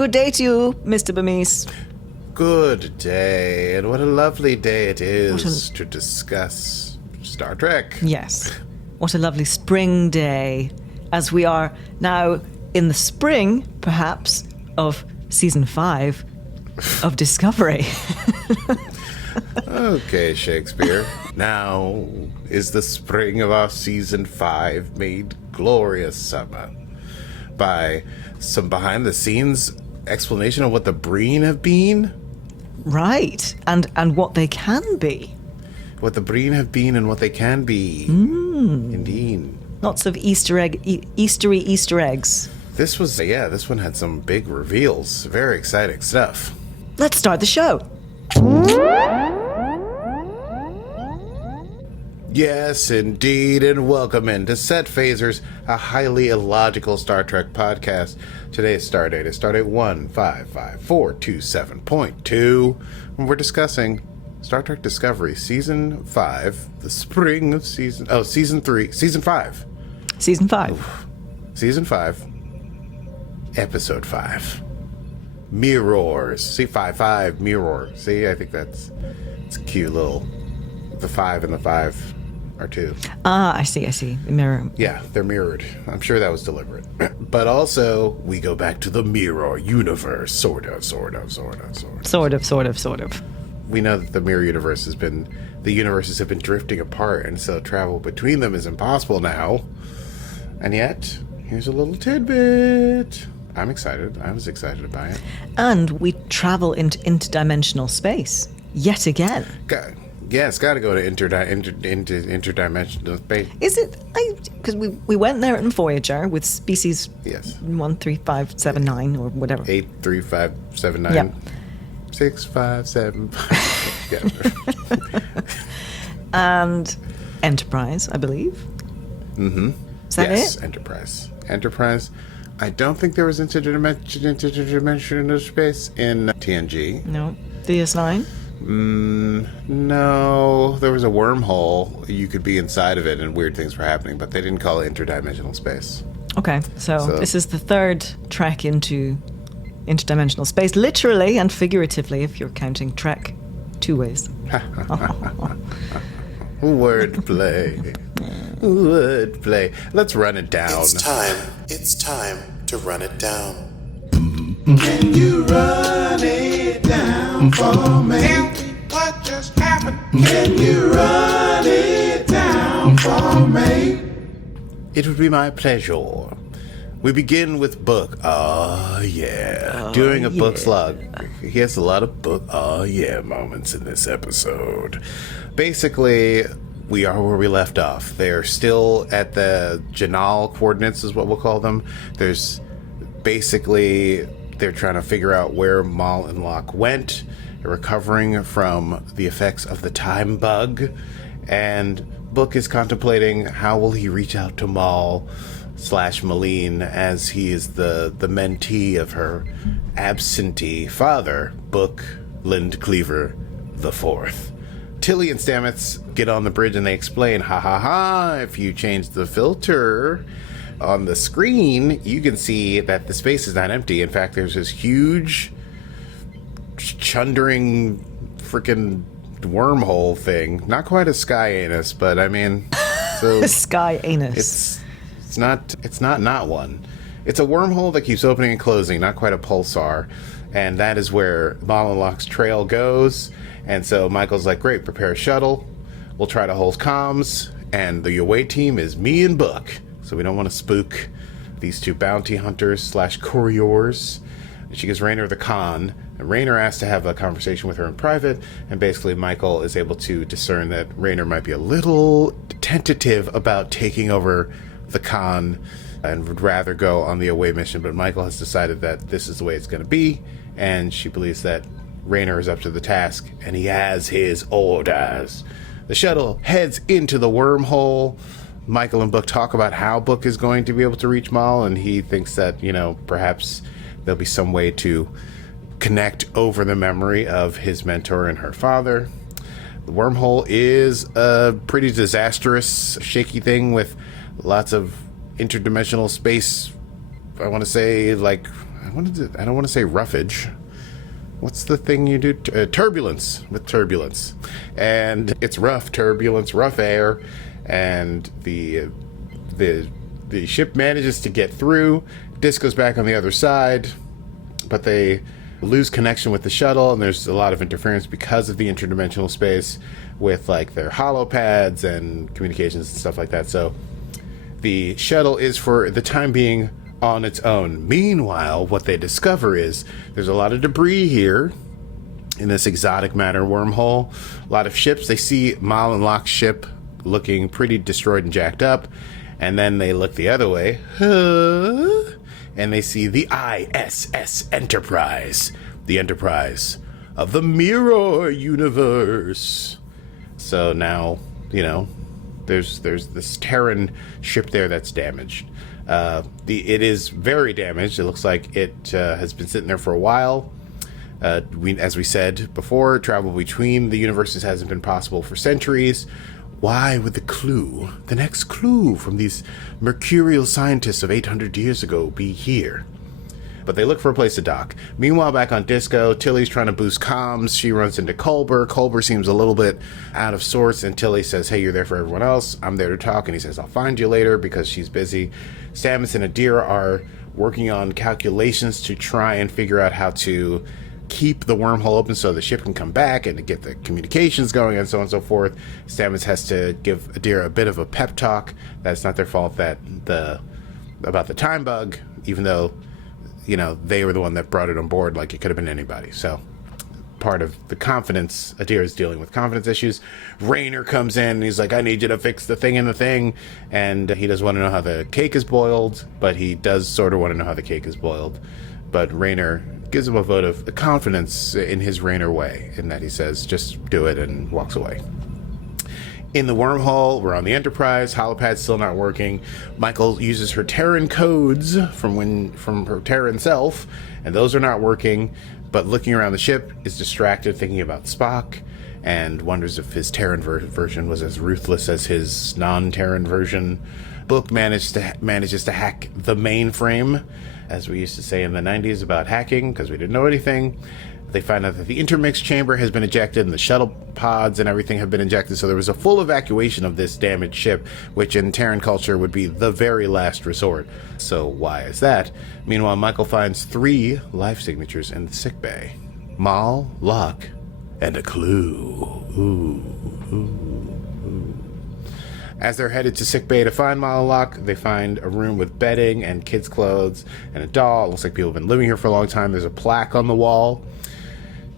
good day to you, Mr. Bemis. Good day, and what a lovely day it is to discuss Star Trek. Yes. What a lovely spring day, as we are now in the spring, perhaps, of season 5 of Discovery. Okay, Shakespeare. Now is the spring of our season 5 made glorious summer by some behind-the-scenes explanation of what the Breen have been. Right, and what they can be. What the Breen have been and what they can be. Indeed. Lots of Eastery Easter eggs. This one had some big reveals. Very exciting stuff. Let's start the show. Yes, indeed, and welcome into Set Phasers, a highly illogical Star Trek podcast. Today's stardate is stardate 155427.2, and we're discussing Star Trek Discovery, Season 5, the spring of Season 5. Season 5. Oof. Season 5, Episode 5. Mirrors. See, 5, mirror. See, I think it's a cute little, the 5 and the 5 are 2. Ah, I see. Mirror. Yeah, they're mirrored. I'm sure that was deliberate. But also, we go back to the mirror universe. Sort of. We know that the mirror universe the universes have been drifting apart, and so travel between them is impossible now. And yet, here's a little tidbit. I'm excited. I was excited about it. And we travel into interdimensional space yet again. It's got to go to interdimensional space. Is it? Because we went there in Voyager with species 13579 or whatever. 83579. Yep. 6575. And Enterprise, I believe. Mm-hmm. Is that yes, it? Enterprise. I don't think there was interdimensional space in TNG. No. DS9? No. There was a wormhole. You could be inside of it and weird things were happening, but they didn't call it interdimensional space. Okay, so this is the third trek into interdimensional space, literally and figuratively, if you're counting trek 2 ways. Wordplay. Let's run it down. It's time to run it down. Can you run it down for me? Tell me what just happened. Can you run it down for me? It would be my pleasure. We begin with Book. Doing a book slug. He has a lot of book moments in this episode. Basically, we are where we left off. They're still at the Janal coordinates is what we'll call them. They're trying to figure out where Moll and L'ak went. They're recovering from the effects of the time bug. And Book is contemplating how will he reach out to Moll/Malene as he is the mentee of her absentee father, Book Lind Cleaver IV. Tilly and Stamets get on the bridge and they explain, if you change the filter on the screen, you can see that the space is not empty. In fact, there's this huge, chundering, freaking wormhole thing. Not quite a sky anus, but I mean, so Sky anus. It's not one. It's a wormhole that keeps opening and closing, not quite a pulsar. And that is where Moll and L'ak's trail goes. And so Michael's like, great, prepare a shuttle. We'll try to hold comms. And the away team is me and Book. So we don't want to spook these two bounty hunters / couriers. And she gives Rayner the conn. And Rayner asks to have a conversation with her in private. And basically Michael is able to discern that Rayner might be a little tentative about taking over the conn and would rather go on the away mission. But Michael has decided that this is the way it's going to be. And she believes that Rayner is up to the task, and he has his orders. The shuttle heads into the wormhole. Michael and Book talk about how Book is going to be able to reach Moll, and he thinks that, perhaps there'll be some way to connect over the memory of his mentor and her father. The wormhole is a pretty disastrous, shaky thing with lots of interdimensional space. I want to say, don't want to say roughage. What's the thing you do? Turbulence. With turbulence. And it's rough turbulence, rough air, and the ship manages to get through. Disco's back on the other side, but they lose connection with the shuttle, and there's a lot of interference because of the interdimensional space with like their holo pads and communications and stuff like that. So the shuttle is, for the time being, on its own. Meanwhile, what they discover is there's a lot of debris here in this exotic matter wormhole. A lot of ships. They see Moll and L'ak's ship looking pretty destroyed and jacked up, and then they look the other way, and they see the ISS Enterprise, the Enterprise of the Mirror Universe. So now, there's this Terran ship there that's damaged. It is very damaged. It looks like it has been sitting there for a while. As we said before, travel between the universes hasn't been possible for centuries. Why would the next clue from these mercurial scientists of 800 years ago be here? But they look for a place to dock. Meanwhile, back on Disco, Tilly's trying to boost comms. She runs into Culber. Culber seems a little bit out of sorts, and Tilly says, hey, you're there for everyone else. I'm there to talk. And he says, I'll find you later, because she's busy. Stamets and Adira are working on calculations to try and figure out how to keep the wormhole open so the ship can come back and to get the communications going and so on and so forth. Stamets has to give Adira a bit of a pep talk. That's not their fault about the time bug, even though, they were the one that brought it on board. Like, it could have been anybody. So part of the confidence, Adira's dealing with confidence issues. Rayner comes in and he's like, I need you to fix the thing in the thing. And he doesn't want to know how the cake is boiled, but he does sort of want to know how the cake is boiled. But Rayner gives him a vote of confidence in his Rayner way, in that he says, just do it, and walks away. In the wormhole, we're on the Enterprise. Holopad's still not working. Michael uses her Terran codes from her Terran self, and those are not working. But looking around the ship is distracted, thinking about Spock, and wonders if his Terran version was as ruthless as his non-Terran version. Book manages to hack the mainframe, as we used to say in the 90s about hacking, because we didn't know anything. They find out that the intermix chamber has been ejected and the shuttle pods and everything have been ejected. So there was a full evacuation of this damaged ship, which in Terran culture would be the very last resort. So why is that? Meanwhile, Michael finds 3 life signatures in the sickbay. Moll, L'ak, and a clue. Ooh. As they're headed to sickbay to find Moll and L'ak, they find a room with bedding and kids' clothes and a doll. It looks like people have been living here for a long time. There's a plaque on the wall.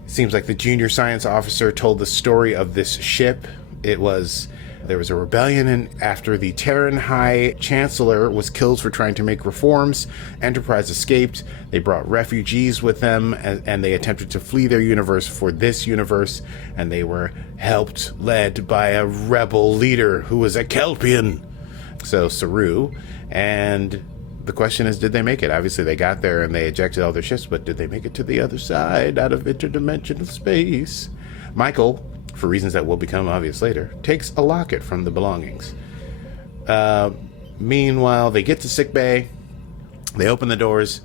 Seems like the junior science officer told the story of this ship. There was a rebellion after the Terran High Chancellor was killed for trying to make reforms. Enterprise escaped. They brought refugees with them, and they attempted to flee their universe for this universe, and they were led by a rebel leader who was a Kelpian. So Saru, and the question is, did they make it? Obviously, they got there and they ejected all their ships, but did they make it to the other side out of interdimensional space? Michael, for reasons that will become obvious later, takes a locket from the belongings. Meanwhile, they get to sickbay. They open the doors.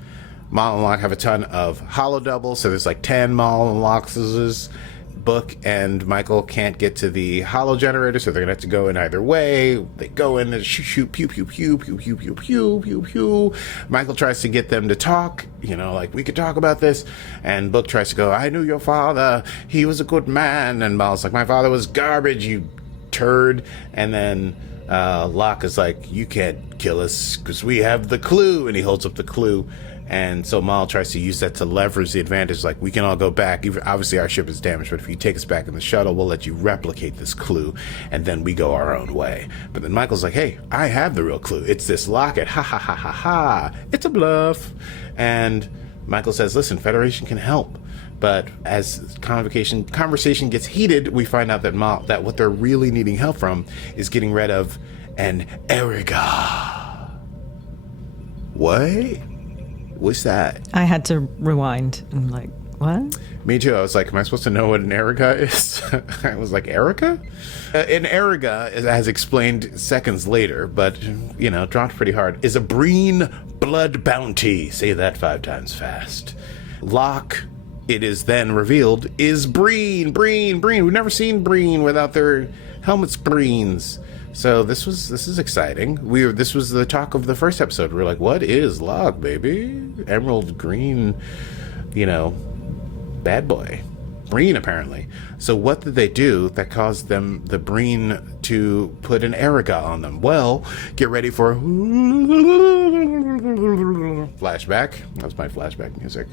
Moll and L'ak have a ton of holodoubles, so there's like 10 Moll and L'ak's. Book and Michael can't get to the holo generator, so they're gonna have to go in either way. They go in and shoot, pew, pew, pew, pew, pew, pew, pew, pew, pew. Michael tries to get them to talk, like, we could talk about this. And Book tries to go, I knew your father. He was a good man. And Moll's like, my father was garbage, you turd. And then L'ak is like, you can't kill us because we have the clue. And he holds up the clue. And so Moll tries to use that to leverage the advantage, like, we can all go back. Obviously, our ship is damaged, but if you take us back in the shuttle, we'll let you replicate this clue, and then we go our own way. But then Michael's like, hey, I have the real clue. It's this locket. Ha, ha, ha, ha, ha. It's a bluff. And Michael says, listen, Federation can help. But as conversation gets heated, we find out that what they're really needing help from is getting rid of an Eriga. What? What's that? I had to rewind and What? Me too. I was like, am I supposed to know what an Erica is? I was like, Erica? An Erica, as explained seconds later, but, dropped pretty hard, is a Breen blood bounty. Say that 5 times fast. L'ak, it is then revealed, is Breen. We've never seen Breen without their helmets Breens. So this is exciting. This was the talk of the first episode. We're like, what is L'ak, baby? Emerald green, bad boy. Breen, apparently. So what did they do that caused them, the Breen, to put an Erica on them? Well, get ready for flashback. That was my flashback music.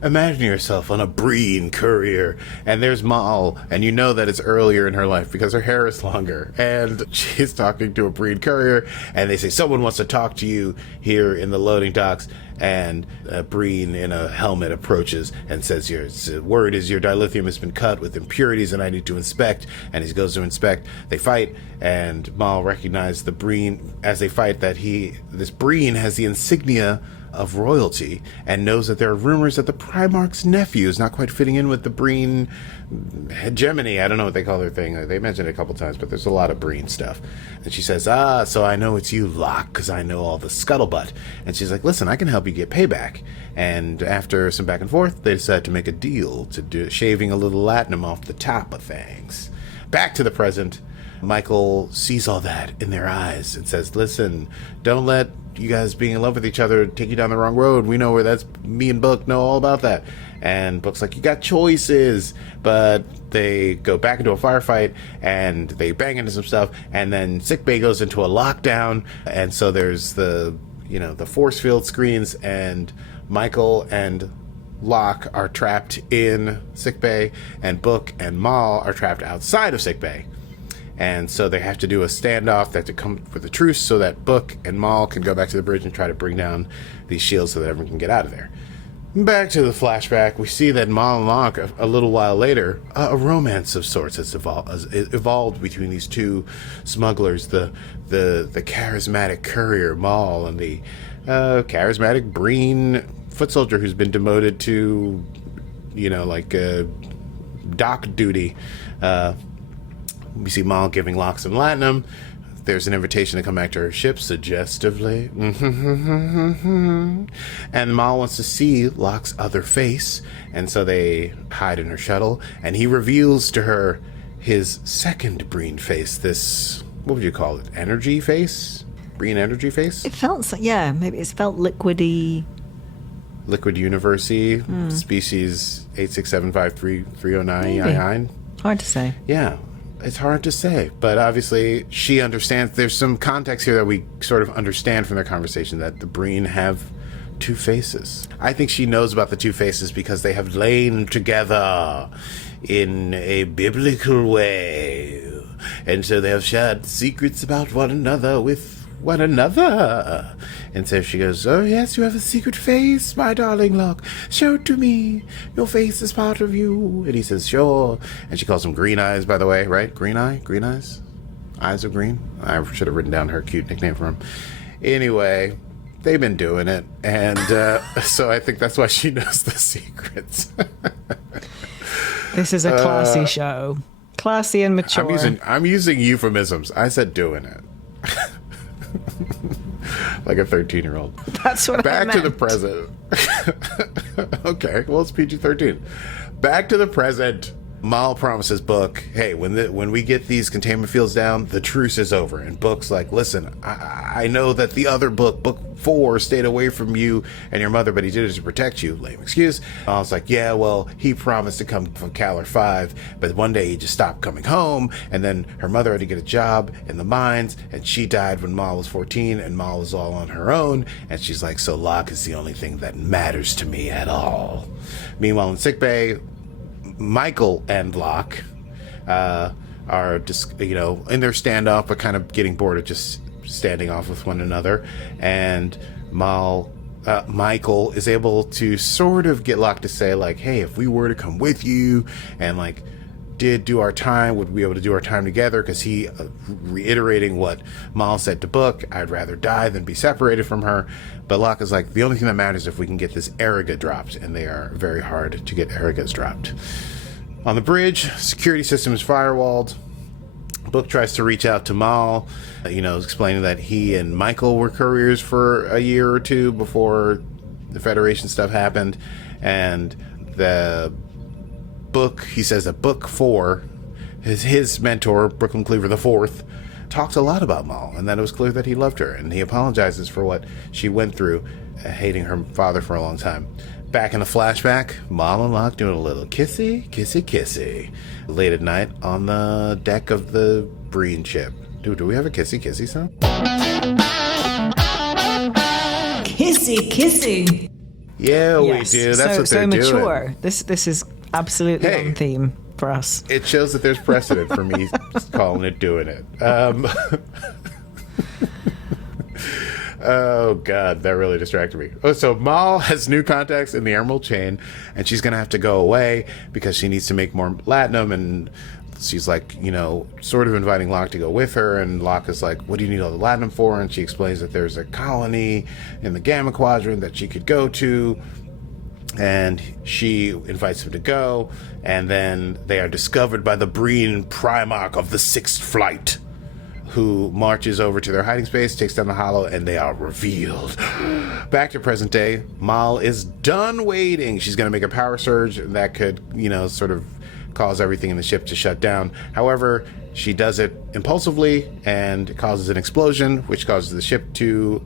Imagine yourself on a Breen courier, and there's Moll, and you know that it's earlier in her life because her hair is longer, and she's talking to a Breen courier, and they say, someone wants to talk to you here in the loading docks, and Breen in a helmet approaches and says, word is your dilithium has been cut with impurities and I need to inspect, and he goes to inspect. They fight, and Moll recognizes the Breen, as they fight, that this Breen has the insignia of royalty and knows that there are rumors that the Primarch's nephew is not quite fitting in with the Breen hegemony. I don't know what they call their thing. They mentioned it a couple times, but there's a lot of Breen stuff. And she says, so I know it's you, L'ak, because I know all the scuttlebutt. And she's like, listen, I can help you get payback. And after some back and forth, they decide to make a deal to do shaving a little latinum off the top of things. Back to the present. Michael sees all that in their eyes and says, listen, don't let you guys being in love with each other take you down the wrong road. We know where that's, me and Book know all about that. And Book's like, you got choices. But they go back into a firefight and they bang into some stuff, and then sickbay goes into a lockdown, and so there's the force field screens, and Michael and L'ak are trapped in sickbay, and Book and Moll are trapped outside of sickbay. And so they have to do a standoff. They have to come with a truce so that Book and Moll can go back to the bridge and try to bring down these shields so that everyone can get out of there. Back to the flashback, we see that Moll and L'ak, a little while later, a romance of sorts has evolved between these two smugglers, the charismatic courier Moll and the charismatic Breen foot soldier who's been demoted to, dock duty. We see Moll giving L'ak some latinum. There's an invitation to come back to her ship, suggestively. And Moll wants to see L'ak's other face, and so they hide in her shuttle, and he reveals to her his second Breen face, this, what would you call it, energy face? Breen energy face? It felt, maybe it's felt liquidy. Liquid Universi, species 8675339. Hard to say. Yeah. It's hard to say, but obviously she understands. There's some context here that we sort of understand from their conversation, that the Breen have two faces. I think she knows about the two faces because they have lain together in a biblical way, and so they have shared secrets about one another with one another. And so she goes, oh yes, you have a secret face, my darling L'ak. Show it to me. Your face is part of you. And he says, sure. And she calls him Green Eyes, by the way, right? Green Eyes? Eyes of green? I should have written down her cute nickname for him. Anyway, they've been doing it. And so I think that's why she knows the secrets. This is a classy show. Classy and mature. I'm using euphemisms. I said doing it. Like a 13-year-old. That's what I meant. Back to the present. Okay, well, it's PG-13. Back to the present. Moll promises Book, hey, when we get these containment fields down, the truce is over. And Book's like, listen, I know that the other Book 4, stayed away from you and your mother, but he did it to protect you. Lame excuse. I was like, yeah, well, he promised to come from Caller 5, but one day he just stopped coming home, and then her mother had to get a job in the mines, and she died when Moll was 14, and Moll was all on her own, and she's like, so L'ak is the only thing that matters to me at all. Meanwhile, in sickbay, Michael and L'ak are just, in their standoff, but kind of getting bored of just standing off with one another. And Michael is able to sort of get L'ak to say, like, hey, if we were to come with you and, like, did do our time, would we be able to do our time together? Because he, reiterating what Moll said to Book, I'd rather die than be separated from her. But L'ak is like, the only thing that matters is if we can get this Eriga dropped, and they are very hard to get Erigas dropped. On the bridge, security system is firewalled. Book tries to reach out to Moll, explaining that he and Michael were couriers for a year or two before the Federation stuff happened. And the Book, he says that Book 4, his mentor, Brooklyn Cleaver the Fourth, talks a lot about Moll, and that it was clear that he loved her, and he apologizes for what she went through, hating her father for a long time. Back in the flashback, Moll and L'ak doing a little kissy late at night on the deck of the Breen ship. Dude, do we have a kissy song? Kissy. Yeah, Yes. we do. That's what they're so mature. doing. This is absolutely on theme for us. It shows that there's precedent for me calling it, doing it. Oh, God, that really distracted me. Oh, so Moll has new contacts in the Emerald Chain, and she's going to have to go away because she needs to make more latinum, and she's like, sort of inviting L'ak to go with her, and L'ak is like, what do you need all the latinum for? And she explains that there's a colony in the Gamma Quadrant that she could go to, and she invites him to go, and then they are discovered by the Breen Primarch of the Sixth Flight, who marches over to their hiding space, takes down the hollow, and they are revealed. Back to present day, Moll is done waiting. She's going to make a power surge that could, sort of cause everything in the ship to shut down. However, she does it impulsively and causes an explosion, which causes the ship to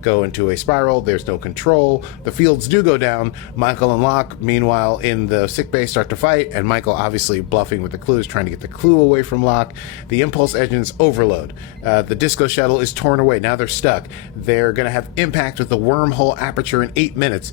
go into a spiral. There's no control. The fields do go down. Michael and L'ak, meanwhile, in the sickbay, start to fight, and Michael, obviously bluffing with the clues, trying to get the clue away from L'ak. The impulse engines overload. The disco shuttle is torn away. Now they're stuck. They're going to have impact with the wormhole aperture in 8 minutes.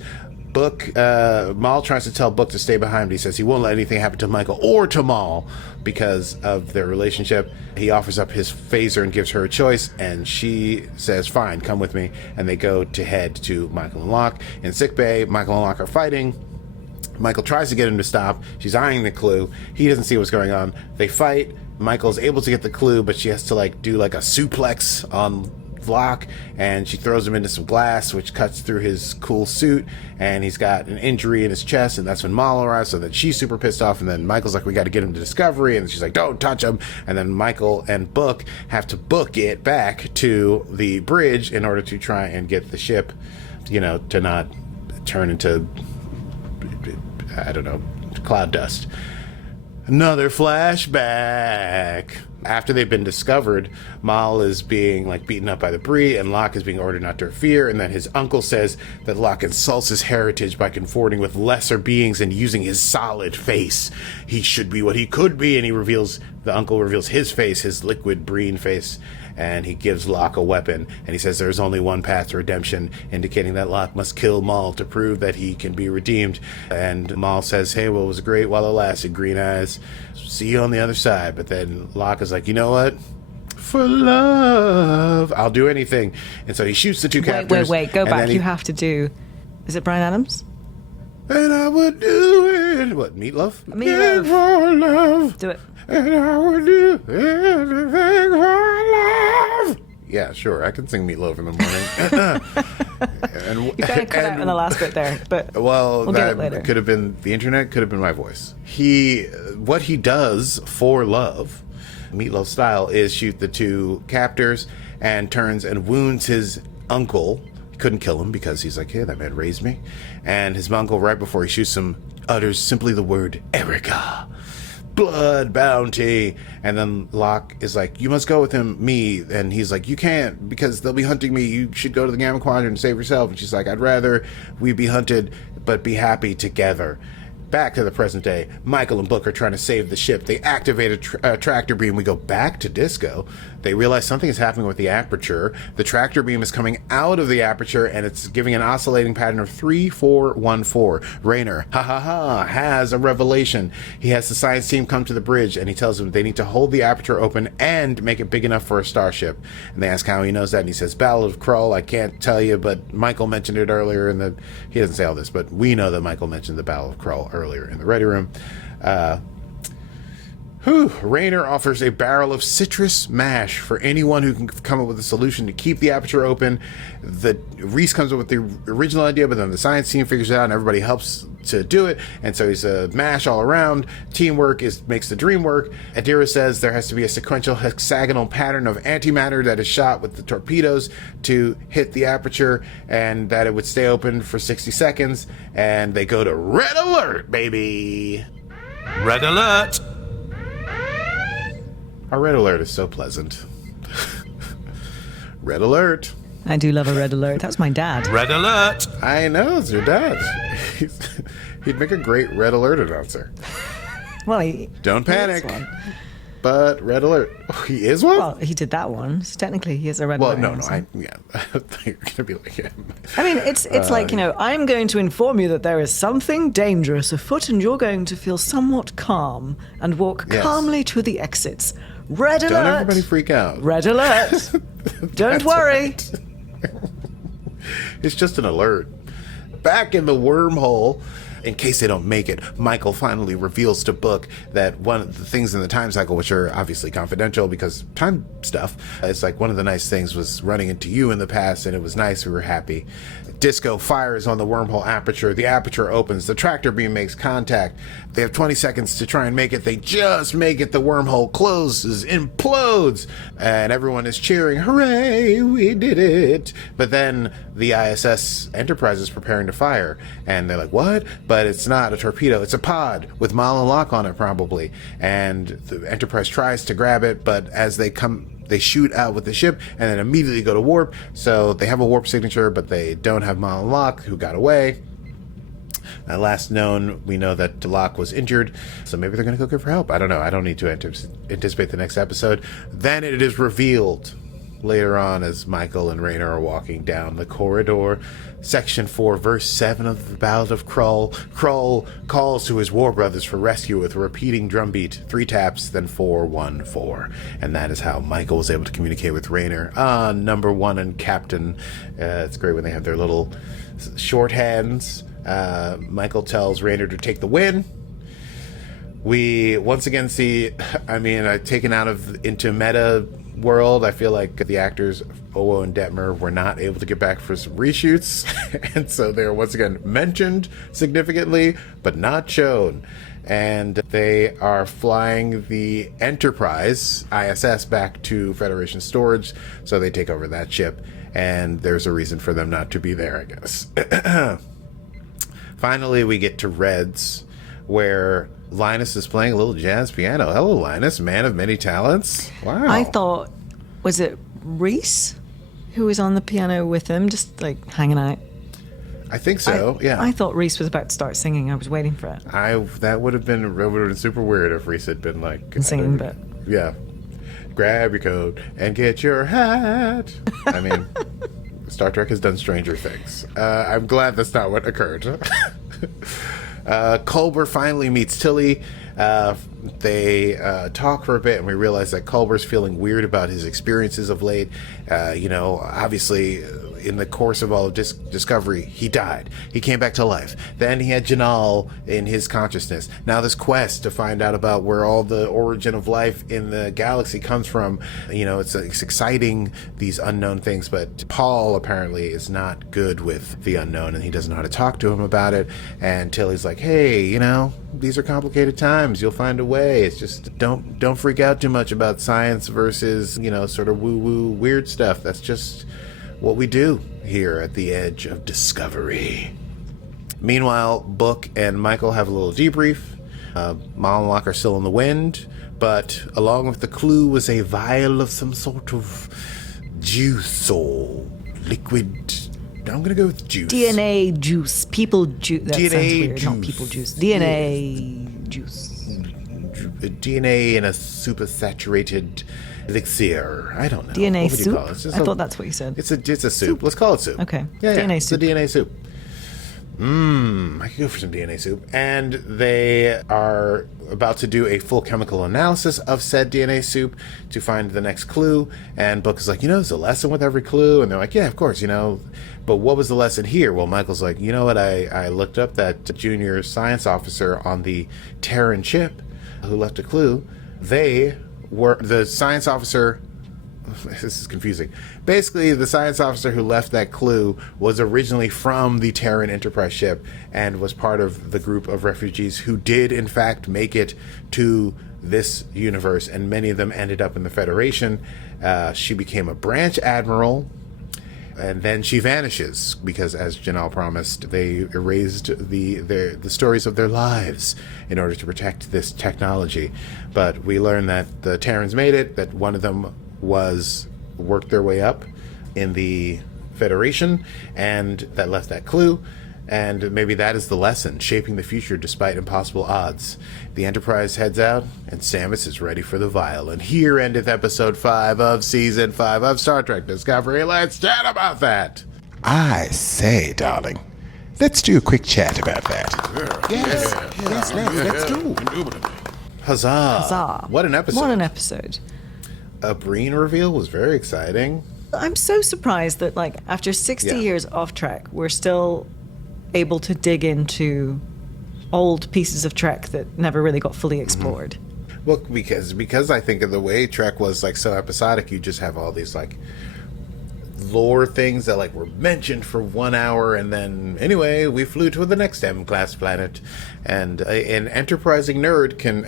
Moll tries to tell Book to stay behind, but he says he won't let anything happen to Michael or to Moll because of their relationship. He offers up his phaser and gives her a choice, and she says, fine, come with me. And they go to head to Michael and L'ak. In sickbay, Michael and L'ak are fighting. Michael tries to get him to stop. She's eyeing the clue. He doesn't see what's going on. They fight. Michael's able to get the clue, but she has to do a suplex on L'ak, and she throws him into some glass, which cuts through his cool suit, and he's got an injury in his chest, and that's when Moll arrives, so then she's super pissed off, and then Michael's like, we got to get him to Discovery, and she's like, don't touch him, and then Michael and Book have to book it back to the bridge in order to try and get the ship, to not turn into, I don't know, cloud dust. Another flashback. After they've been discovered, Moll is being beaten up by the Bree, and L'ak is being ordered not to interfere, and then his uncle says that L'ak insults his heritage by conforming with lesser beings and using his solid face. He should be what he could be, and the uncle reveals his face, his liquid Breen face, and he gives L'ak a weapon, and he says there's only one path to redemption, indicating that L'ak must kill Moll to prove that he can be redeemed. And Moll says, hey, well, it was great while it lasted, Green Eyes. See you on the other side. But then L'ak is like, you know what? For love, I'll do anything. And so he shoots the two captors. Wait, go back. You have to do... Is it Bryan Adams? And I would do it. What, Meatloaf? Meatloaf. For love. Do it. And I would do anything for love. Yeah, sure. I can sing Meatloaf in the morning. You kind of cut out in the last bit there, but we'll get it later. Could have been the internet, could have been my voice. What he does for love, Meatloaf style, is shoot the two captors and turns and wounds his uncle. He couldn't kill him because he's like, hey, that man raised me. And his uncle, right before he shoots him, utters simply the word Erica. Blood bounty. And then L'ak is like, you must go with me. And he's like, you can't, because they'll be hunting me. You should go to the Gamma Quadrant and save yourself. And she's like, I'd rather we be hunted but be happy together. Back to the present day, Michael and Book are trying to save the ship. They activate a tractor beam. We go back to Disco. They realize something is happening with the aperture. The tractor beam is coming out of the aperture, and it's giving an oscillating pattern of 3414. Rayner, has a revelation. He has the science team come to the bridge, and he tells them they need to hold the aperture open and make it big enough for a starship. And they ask how he knows that, and he says, Battle of Krull. I can't tell you, but Michael mentioned it earlier he doesn't say all this, but we know that Michael mentioned the Battle of Krull earlier in the Ready Room. Rayner offers a barrel of citrus mash for anyone who can come up with a solution to keep the aperture open. Reese comes up with the original idea, but then the science team figures it out and everybody helps to do it. And so he's a mash all around. Teamwork makes the dream work. Adira says there has to be a sequential hexagonal pattern of antimatter that is shot with the torpedoes to hit the aperture, and that it would stay open for 60 seconds. And they go to red alert, baby. Red alert! Our red alert is so pleasant. Red alert. I do love a red alert. That's my dad. Red alert! I know, it's your dad. He'd make a great red alert announcer. Well, Don't he is panic. one. But red alert. Oh, he is one? Well, he did that one. So technically, he is a red Well, alert. no. announcer. I thought you were going to be like him. I mean, it's like, I'm going to inform you that there is something dangerous afoot, and you're going to feel somewhat calm and walk Yes. calmly to the exits. Red alert. Don't everybody freak out. Red alert. Don't worry. Right. It's just an alert. Back in the wormhole, in case they don't make it, Michael finally reveals to Book that one of the things in the time cycle, which are obviously confidential because time stuff, it's like one of the nice things was running into you in the past, and it was nice. We were happy. Disco fires on the wormhole aperture. The aperture opens. The tractor beam makes contact. They have 20 seconds to try and make it. They just make it. The wormhole closes, implodes, and everyone is cheering. Hooray, we did it. But then the ISS Enterprise is preparing to fire, and they're like, what? But it's not a torpedo. It's a pod with Moll and L'ak on it, probably. And the Enterprise tries to grab it, but as they shoot out with the ship and then immediately go to warp. So they have a warp signature, but they don't have Moll and L'ak, who got away. Last known, we know that L'ak was injured, so maybe they're going to go get for help. I don't know. I don't need to anticipate the next episode. Then it is revealed later on as Michael and Rayner are walking down the corridor. Section 4, verse 7 of the Ballad of Krull. Krull calls to his war brothers for rescue with a repeating drumbeat, 3 taps, then 4, 1, 4. And that is how Michael was able to communicate with Rayner. Number 1 and Captain. It's great when they have their little shorthands. Michael tells Rayner to take the win. We once again see, taken out of into meta world, I feel like the actors Owo and Detmer were not able to get back for some reshoots, and so they're once again mentioned significantly but not shown. And they are flying the Enterprise ISS back to Federation storage, so they take over that ship, and there's a reason for them not to be there, I guess. Finally, we get to Reds, where Linus is playing a little jazz piano. Hello, Linus, man of many talents. Wow. I thought, was it Reese who was on the piano with him, just like hanging out? I think so, yeah. I thought Reese was about to start singing. I was waiting for it. That would have been super weird if Reese had been like... Singing, but... Yeah. Grab your coat and get your hat. I mean, Star Trek has done stranger things. I'm glad that's not what occurred. Culber finally meets Tilly. They talk for a bit, and we realize that Culber's feeling weird about his experiences of late. Obviously, in the course of all of Discovery, he died. He came back to life. Then he had Janal in his consciousness. Now this quest to find out about where all the origin of life in the galaxy comes from. It's exciting, these unknown things, but Paul apparently is not good with the unknown, and he doesn't know how to talk to him about it. And Tilly's like, hey, these are complicated times. You'll find a way. It's just don't freak out too much about science versus, sort of woo-woo weird stuff. That's just what we do here at the edge of discovery. Meanwhile, Book and Michael have a little debrief. Moll and L'ak are still in the wind, but along with the clue was a vial of some sort of juice or liquid. I'm going to go with juice. DNA juice. People juice. That DNA sounds weird. juice. Not people juice. DNA juice. DNA in a super saturated elixir. I don't know. DNA What would you soup? call it? It's just I thought that's what you said. It's a soup. Let's call it soup. Okay. Yeah, DNA it's soup. a DNA soup. I could go for some DNA soup. And they are about to do a full chemical analysis of said DNA soup to find the next clue. And Book is like, there's a lesson with every clue. And they're like, yeah, of course, But what was the lesson here? Well, Michael's like, you know what? I looked up that junior science officer on the Terran ship who left a clue. They were the science officer. This is confusing. Basically, the science officer who left that clue was originally from the Terran Enterprise ship and was part of the group of refugees who did, in fact, make it to this universe, and many of them ended up in the Federation. She became a branch admiral, and then she vanishes because, as Janelle promised, they erased the stories of their lives in order to protect this technology. But we learn that the Terrans made it, that one of them worked their way up in the Federation, and that left that clue. And maybe that is the lesson, shaping the future despite impossible odds. The Enterprise heads out, and Samus is ready for the vial. And here endeth episode 5 of season 5 of Star Trek Discovery. Let's chat about that. I say, darling, let's do a quick chat about that. Yes, let's do. Huzzah. Huzzah. What an episode. What an episode. A Breen reveal was very exciting. I'm so surprised that, like, after 60 years off Trek, we're still able to dig into old pieces of Trek that never really got fully explored. Well, because I think of the way Trek was, like, so episodic, you just have all these, like, lore things that, like, were mentioned for 1 hour, and then, anyway, we flew to the next M-class planet. And an enterprising nerd can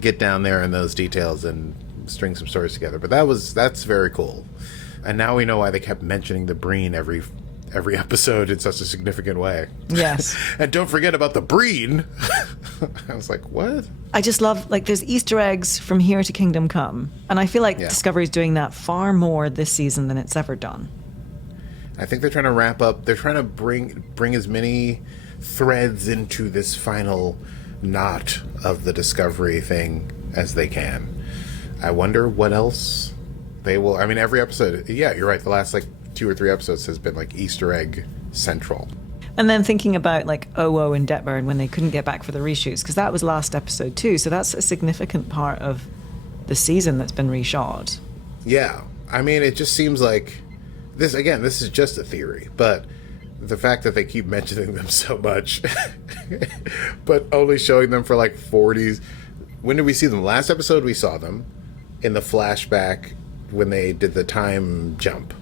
get down there in those details and string some stories together. But that's very cool. And now we know why they kept mentioning the Breen every episode in such a significant way. Yes. And don't forget about the Breen. I was like, what? I just love, like, there's Easter eggs from here to Kingdom Come. And I feel like Discovery's doing that far more this season than it's ever done. I think they're trying to wrap up. They're trying to bring as many threads into this final knot of the Discovery thing as they can. I wonder what else they will... I mean, every episode... Yeah, you're right. The last, like, 2 or 3 episodes has been, like, Easter egg central. And then thinking about, like, OO and Detmer when they couldn't get back for the reshoots, because that was last episode too, so that's a significant part of the season that's been reshot. Yeah. I mean, it just seems like... This is just a theory, but the fact that they keep mentioning them so much, but only showing them for, like, 40s... When did we see them? Last episode we saw them in the flashback when they did the time jump.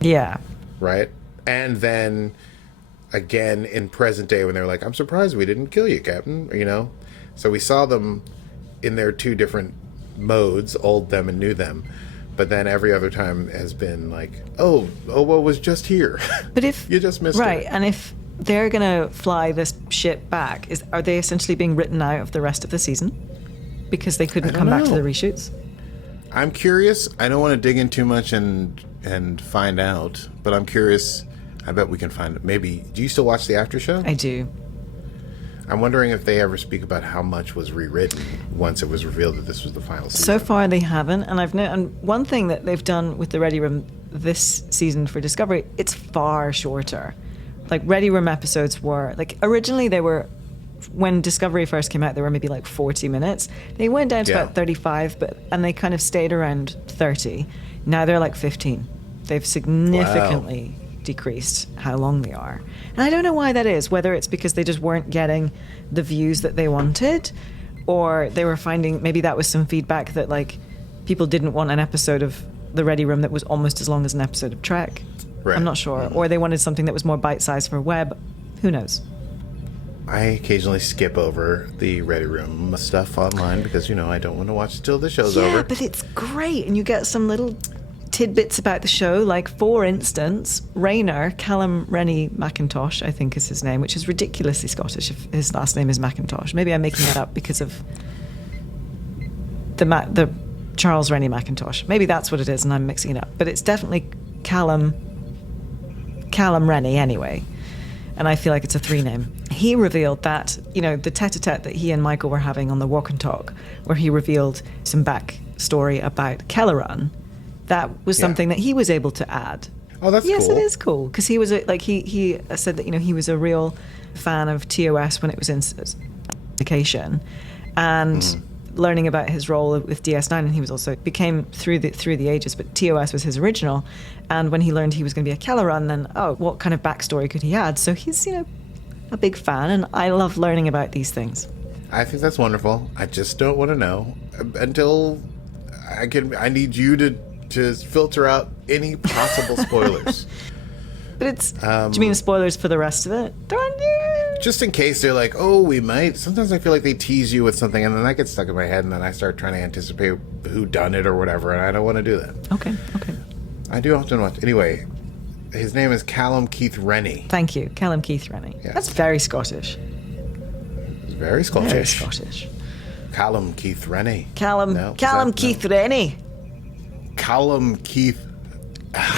Yeah. Right? And then again in present day when they're like, I'm surprised we didn't kill you, Captain, you know? So we saw them in their 2 different modes, old them and new them. But then every other time has been like, oh, what was just here? But if you just missed it. Right, and if they're going to fly this ship back, are they essentially being written out of the rest of the season? Because they couldn't come back to the reshoots? I'm curious. I don't want to dig in too much and find out, but I'm curious. I bet we can find it. Maybe. Do you still watch the after show? I do. I'm wondering if they ever speak about how much was rewritten once it was revealed that this was the final season. So far they haven't, and one thing that they've done with the Ready Room this season for Discovery, it's far shorter. Like, Ready Room episodes were, like, originally they were, when Discovery first came out, they were maybe like 40 minutes. They went down to about 35, and they kind of stayed around 30. Now they're like 15. They've significantly decreased how long they are. And I don't know why that is, whether it's because they just weren't getting the views that they wanted, or they were finding, maybe that was some feedback that, like, people didn't want an episode of the Ready Room that was almost as long as an episode of Trek. Right. I'm not sure. Mm-hmm. Or they wanted something that was more bite-sized for web. Who knows? I occasionally skip over the Ready Room stuff online because, you know, I don't want to watch it till the show's over. Yeah, but it's great. And you get some little tidbits about the show, like, for instance, Rayner, Callum Rennie McIntosh, I think is his name, which is ridiculously Scottish if his last name is McIntosh. Maybe I'm making that up because of the Charles Rennie McIntosh. Maybe that's what it is and I'm mixing it up. But it's definitely Callum Rennie anyway. And I feel like it's a 3 name. He revealed that, you know, the tete-a-tete that he and Michael were having on the Walk and Talk, where he revealed some backstory about Kelleran, that was something that he was able to add. Oh, that's yes, cool. It is cool, because he was, he said that, you know, he was a real fan of TOS when it was in syndication, and learning about his role with DS9, and he was also became through the ages, but TOS was his original, and when he learned he was going to be a Kelleran, then what kind of backstory could he add? So he's, you know, a big fan, and I love learning about these things. I think that's wonderful. I just don't want to know until I need you to filter out any possible spoilers. But it's... do you mean spoilers for the rest of it? Don't you? Just in case they're like, oh, we might. Sometimes I feel like they tease you with something, and then that gets stuck in my head, and then I start trying to anticipate who done it or whatever, and I don't want to do that. Okay. I do often watch. Anyway, his name is Callum Keith Rennie. Thank you. Callum Keith Rennie. Yes. That's very Scottish. He's very Scottish. Very Scottish. Callum Keith Rennie. Callum Keith Rennie. Callum Keith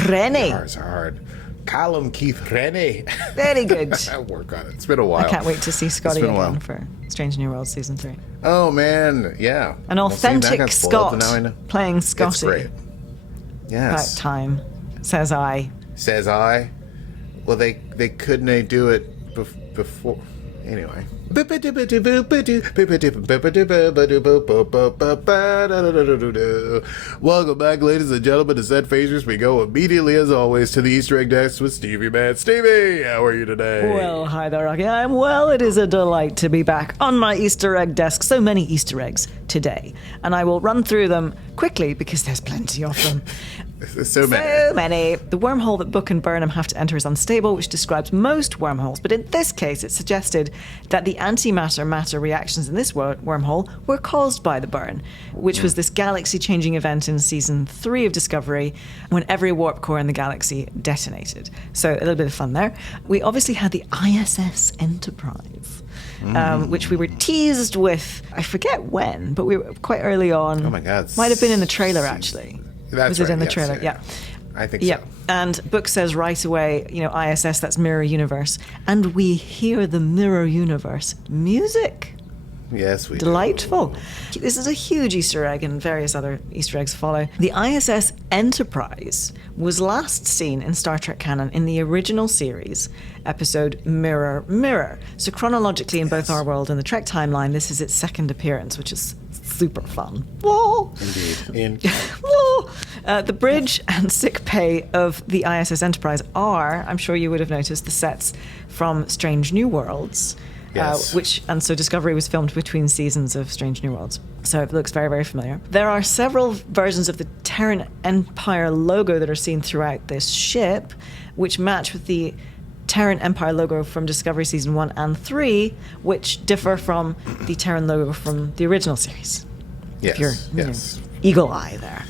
Rennie. R's hard. Callum Keith Rennie. Very good. I'll work on it. It's been a while. I can't wait to see Scotty been a again while. for Strange New Worlds Season 3. Oh, man. Yeah. An Well, see, that authentic got spoiled, and Scot now I know. playing Scotty. It's great. Yes. About time, says I. Says I. Well, they couldn't do it before. Anyway. Welcome back, ladies and gentlemen, to Set Phasers. We go immediately, as always, to the Easter egg desk with Stevie Man. Stevie, how are you today? Well, hi there, Akie. I'm well. It is a delight to be back on my Easter egg desk. So many Easter eggs today. And I will run through them quickly because there's plenty of them. There's so many. So many. The wormhole that Book and Burnham have to enter is unstable, which describes most wormholes. But in this case, it suggested that the antimatter-matter reactions in this wormhole were caused by the burn, which was this galaxy-changing event in Season 3 of Discovery when every warp core in the galaxy detonated. So a little bit of fun there. We obviously had the ISS Enterprise, which we were teased with, I forget when, but we were quite early on. Oh my God. Might have been in the trailer, actually. That's Was it right, in the yes, trailer? Yeah. I think Yeah. so. And Book says right away, ISS, that's Mirror Universe. And we hear the Mirror Universe music. Yes, we Delightful. do. This is a huge Easter egg, and various other Easter eggs follow. The ISS Enterprise was last seen in Star Trek canon in the original series, episode Mirror, Mirror. So chronologically, in both our world and the Trek timeline, this is its second appearance, which is super fun. Whoa! Indeed. Whoa! The bridge and sick pay of the ISS Enterprise are, I'm sure you would have noticed, the sets from Strange New Worlds. Yes. So Discovery was filmed between seasons of Strange New Worlds. So it looks very, very familiar. There are several versions of the Terran Empire logo that are seen throughout this ship, which match with the Terran Empire logo from Discovery Season 1 and 3, which differ from the Terran logo from the original series. Yes. Yes. Eagle eye there.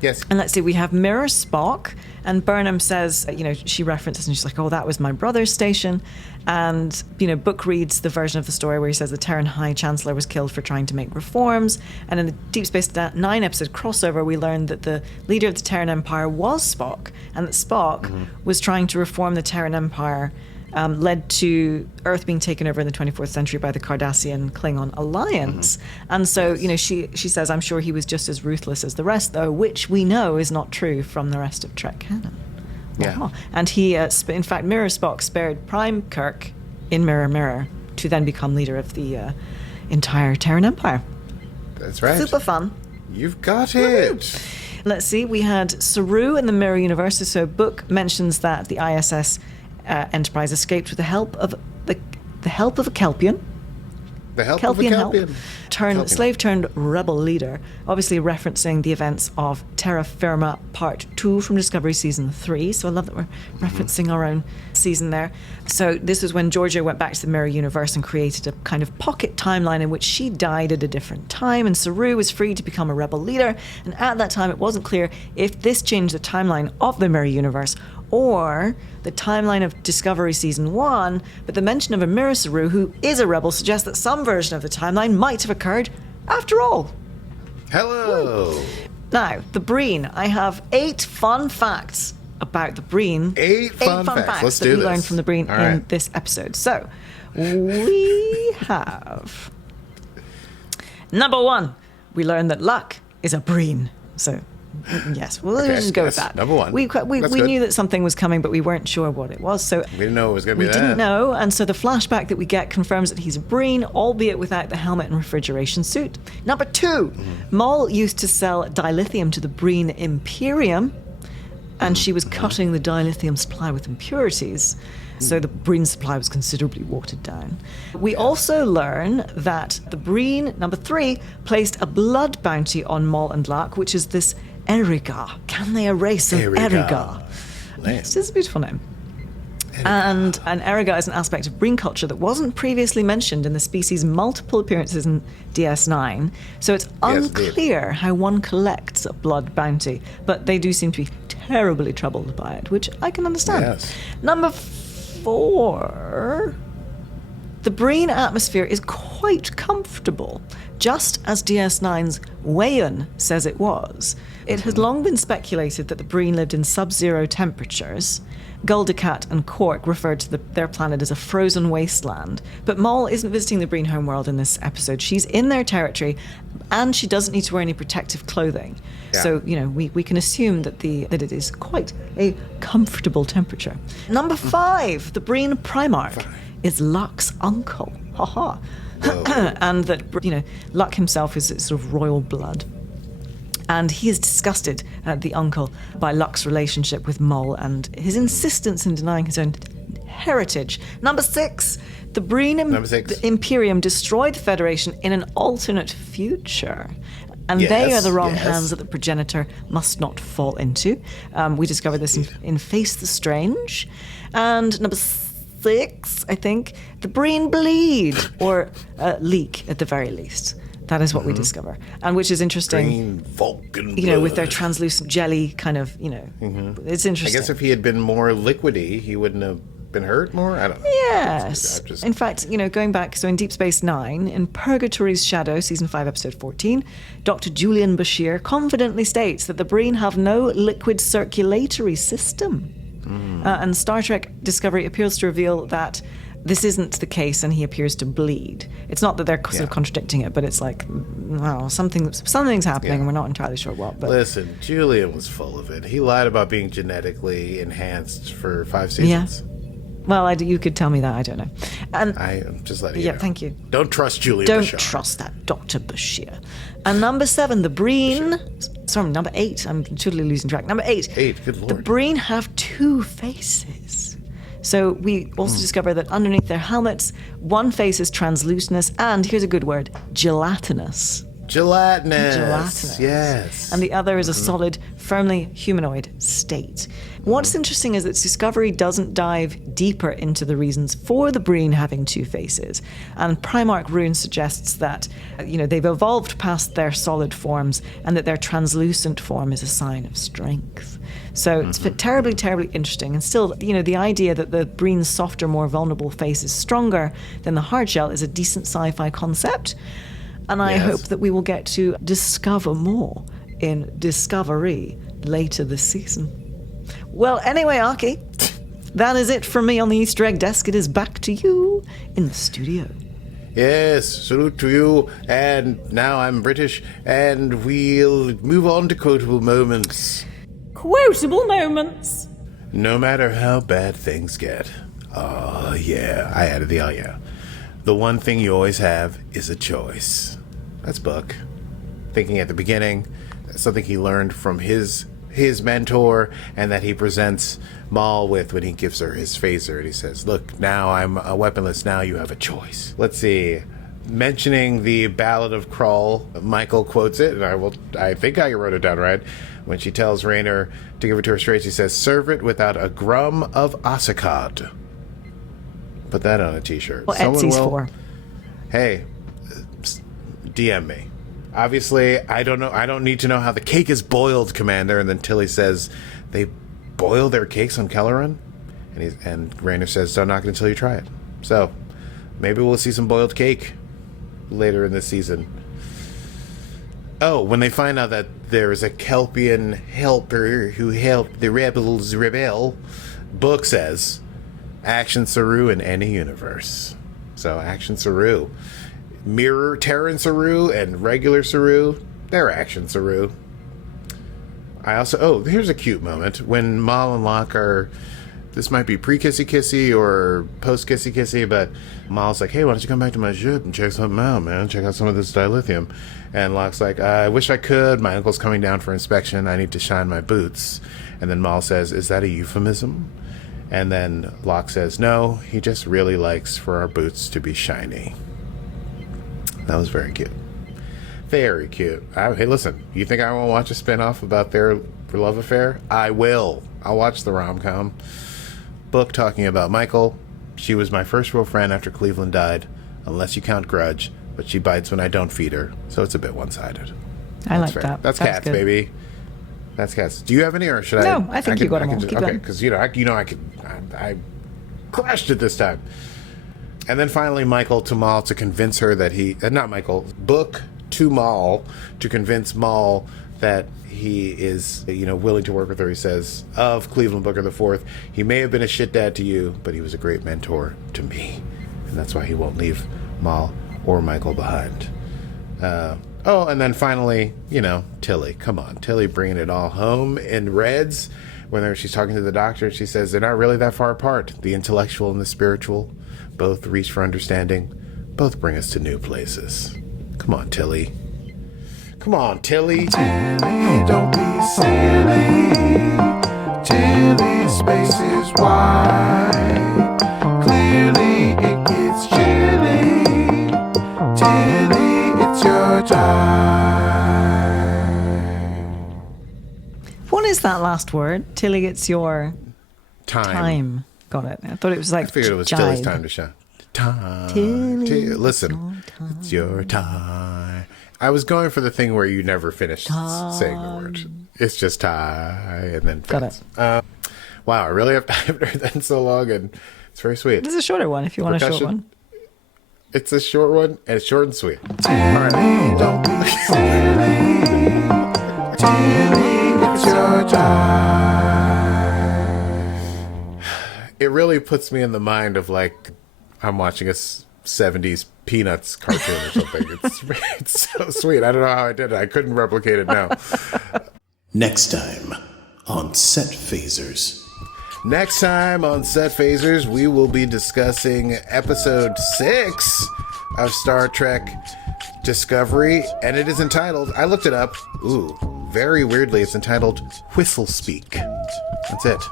Yes. And let's see, we have Mirror Spock, and Burnham says, she references and she's like, oh, that was my brother's station. And, Book reads the version of the story where he says the Terran High Chancellor was killed for trying to make reforms. And in the Deep Space Nine episode crossover, we learned that the leader of the Terran Empire was Spock, and that Spock was trying to reform the Terran Empire, led to Earth being taken over in the 24th century by the Cardassian Klingon alliance. And so, she says, I'm sure he was just as ruthless as the rest, though, which we know is not true from the rest of Trek canon. Yeah. Wow. And he, in fact, Mirror Spock spared Prime Kirk in Mirror, Mirror to then become leader of the entire Terran Empire. That's right. Super fun. You've got it. Let's see, we had Saru in the Mirror Universe. So Book mentions that the ISS Enterprise escaped with the help of a Kelpian. The help of a Kelpian. Slave turned rebel leader, obviously referencing the events of Terra Firma Part 2 from Discovery Season 3. So I love that we're referencing our own season there. So this was when Georgia went back to the Mirror Universe and created a kind of pocket timeline in which she died at a different time, and Saru was free to become a rebel leader. And at that time, it wasn't clear if this changed the timeline of the Mirror Universe or the timeline of Discovery Season 1, but the mention of a Mirror Saru, who is a rebel, suggests that some version of the timeline might have occurred after all. Hello. Now, the Breen. I have 8 fun facts about the Breen. 8 fun facts. Let's that do we this. learned from the Breen All in right. this episode. So, we have... Number 1, we learned that L'ak is a Breen. So... yes, we'll just go with that. Number 1. We That's knew good. that something was coming, but we weren't sure what it was. So We didn't know it was going to be we that. didn't know, and so the flashback that we get confirms that he's a Breen, albeit without the helmet and refrigeration suit. Number 2, Moll used to sell dilithium to the Breen Imperium. and she was cutting the dilithium supply with impurities. So the Breen supply was considerably watered down. We also learn that the Breen, number 3, placed a blood bounty on Moll and L'ak, which is this Eriga. Can they erase an Eriga? This is a beautiful name. And an Eriga is an aspect of Breen culture that wasn't previously mentioned in the species' multiple appearances in DS9. So it's unclear how one collects a blood bounty, but they do seem to be terribly troubled by it, which I can understand. Yes. Number 4, the Breen atmosphere is quite comfortable, just as DS9's Wayan says it was. It has long been speculated that the Breen lived in sub-zero temperatures. Guldakat and Cork referred to their planet as a frozen wasteland. But Moll isn't visiting the Breen homeworld in this episode. She's in their territory, and she doesn't need to wear any protective clothing. Yeah. So, we can assume that it is quite a comfortable temperature. Number 5, the Breen Primarch is L'ak's uncle. Ha and that, L'ak himself is sort of royal blood. And he is disgusted at the uncle by L'ak's relationship with Moll and his insistence in denying his own heritage. Number 6, the Breen Imperium destroyed the Federation in an alternate future. And they are the wrong hands that the progenitor must not fall into. We discovered this in Face the Strange. And number 6, I think, the Breen bleed, or leak at the very least. That is what we discover, and which is interesting. Green Vulcan blood. With their translucent jelly kind of, it's interesting. I guess if he had been more liquidy, he wouldn't have been hurt more? I don't know. Yes. In fact, going back, so in Deep Space Nine, in Purgatory's Shadow, Season 5, Episode 14, Dr. Julian Bashir confidently states that the Breen have no liquid circulatory system. And Star Trek Discovery appears to reveal that this isn't the case, and he appears to bleed. It's not that they're sort of contradicting it, but it's like, something's happening, and we're not entirely sure what. But listen, Julian was full of it. He lied about being genetically enhanced for 5 seasons. Yeah. Well, you could tell me that. I don't know. And I'm just letting you know. Yeah, thank you. Don't trust Julian Don't Bashir. trust that Dr. Bashir. And number 7, the Breen... Sorry, number 8. I'm totally losing track. Number 8. Good lord. The Breen have 2 faces. So we also discover that underneath their helmets, one face is translucinous and, here's a good word, gelatinous. Gelatinous. Yes. And the other is a solid, firmly humanoid state. What's interesting is that Discovery doesn't dive deeper into the reasons for the Breen having 2 faces. And Primarch Rune suggests that, they've evolved past their solid forms and that their translucent form is a sign of strength. So it's terribly, terribly interesting. And still, the idea that the Breen's softer, more vulnerable face is stronger than the hard shell is a decent sci-fi concept. And I hope that we will get to discover more in Discovery later this season. Well, anyway, Akie, that is it from me on the Easter egg desk. It is back to you in the studio. Yes, salute to you. And now I'm British, and we'll move on to quotable moments. Quotable moments. No matter how bad things get. Oh, yeah. I added the oh, yeah. The one thing you always have is a choice. That's Buck. Thinking at the beginning, something he learned from his mentor, and that he presents Moll with when he gives her his phaser, and he says, look, now I'm a weaponless, now you have a choice. Let's see. Mentioning the Ballad of Krull, Michael quotes it, and I think I wrote it down right. When she tells Rayner to give it to her straight, she says, serve it without a grum of Asakad. Put that on a t-shirt. Well, Etsy's for. Hey, DM me. Obviously, I don't know. I don't need to know how the cake is boiled, Commander. And then Tilly says, they boil their cakes on Kelleran? And Rayner says, don't knock it until you try it. So, maybe we'll see some boiled cake later in this season. Oh, when they find out that there is a Kelpian helper who helped the rebels rebel, Book says, Action Saru in any universe. So, Action Saru. Mirror Terran Saru and regular Saru, they're Action Saru. Here's a cute moment. When Moll and L'ak are, this might be pre-kissy-kissy or post-kissy-kissy, but Moll's like, hey, why don't you come back to my ship and check something out, man? Check out some of this dilithium. And L'ak's like, I wish I could. My uncle's coming down for inspection. I need to shine my boots. And then Moll says, is that a euphemism? And then L'ak says, no, he just really likes for our boots to be shiny. That was very cute. Very cute. Hey, listen, you think I won't watch a spinoff about their love affair? I will. I'll watch the rom-com book talking about Michael. She was my first real friend after Cleveland died, unless you count Grudge, but she bites when I don't feed her, so it's a bit one-sided. I like that. That's Cats, good. baby. That's Cats. Do you have any, or should I? No, I think you got them all. Keep okay, going. because I crushed it this time. And then finally, Michael to Moll to convince her that not Michael, Book to Moll to convince Moll that he is, willing to work with her. He says, of Cleveland Booker IV, he may have been a shit dad to you, but he was a great mentor to me. And that's why he won't leave Moll or Michael behind. And then finally, Tilly. Come on, Tilly bringing it all home in Reds. Whenever she's talking to the doctor, she says they're not really that far apart. The intellectual and the spiritual both reach for understanding, both bring us to new places. Come on, Tilly. Come on, Tilly. Tilly, don't be silly. Tilly, space is wide. Clearly it gets chilly. Tilly, it's your time. What is that last word? Tilly, it's your Time. Got it. I thought it was like I figured it was jibe. Tilly's time to shine. Time. Tilly, Listen, it's your time. I was going for the thing where you never finish saying the word. It's just tie, and then Got it. Wow, I really haven't heard that in so long, and it's very sweet. This is a shorter one if you want a short Percussion. one. It's a short one, and it's short and sweet. Tilly, don't be silly. Tilly, it's your time. It really puts me in the mind of like I'm watching a 70s Peanuts cartoon or something. It's so sweet. I don't know how I did it. I couldn't replicate it now. Next time on Set Phasers. Next time on Set Phasers, we will be discussing episode 6 of Star Trek Discovery, and it is entitled, I looked it up, very weirdly, it's entitled Whistle Speak. That's it.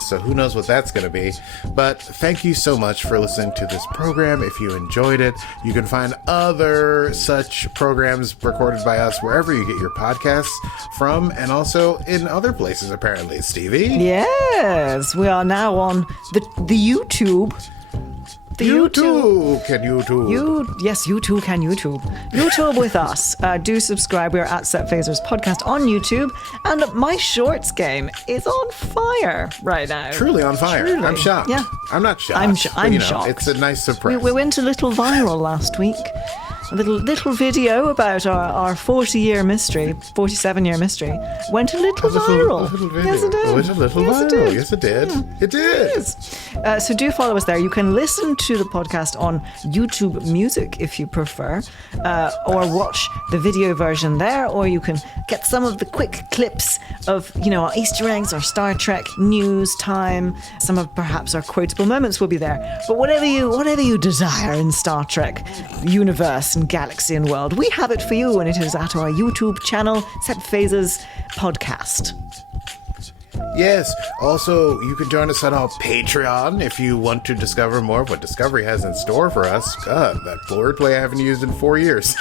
So who knows what that's going to be. But thank you so much for listening to this program. If you enjoyed it, you can find other such programs recorded by us wherever you get your podcasts from, and also in other places, apparently. Stevie? Yes, we are now on the YouTube. You too can YouTube. Yes, you too can YouTube. YouTube with us. Do subscribe. We're at Set Phasers Podcast on YouTube. And my shorts game is on fire right now. Truly on fire. Truly. I'm shocked. Yeah. I'm not shocked. I'm but, shocked. It's a nice surprise. We went a little viral last week. A little video about our 40-year mystery, 47-year mystery, went a little viral. A little video. Yes, it did. It was a little viral. It did. Yes, it did. It did. Yes. So do follow us there. You can listen to the podcast on YouTube Music if you prefer, or watch the video version there, or you can get some of the quick clips of, our Easter eggs, our Star Trek news time. Some of perhaps our quotable moments will be there. But whatever you desire in Star Trek universe and galaxy and world, we have it for you, and it is at our YouTube channel, Set Phasers Podcast. Yes. Also, you can join us on our Patreon if you want to discover more of what Discovery has in store for us. God, that wordplay I haven't used in 4 years.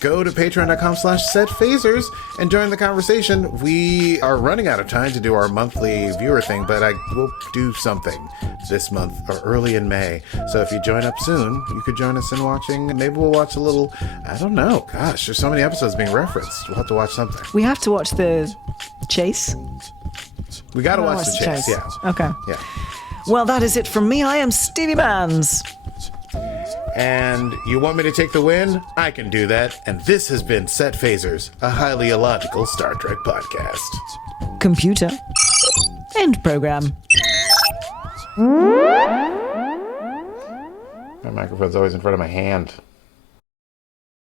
Go to patreon.com/setphasers and join the conversation. We are running out of time to do our monthly viewer thing, but I will do something this month or early in May. So if you join up soon, you could join us in watching. Maybe we'll watch a little, I don't know. Gosh, there's so many episodes being referenced. We'll have to watch something. We have to watch the chase. We got to watch the chase. Yeah. Okay. Yeah. Well, that is it from me. I am Stevie Bands. And you want me to take the win? I can do that. And this has been Set Phasers, a highly illogical Star Trek podcast. Computer. End program. My microphone's always in front of my hand.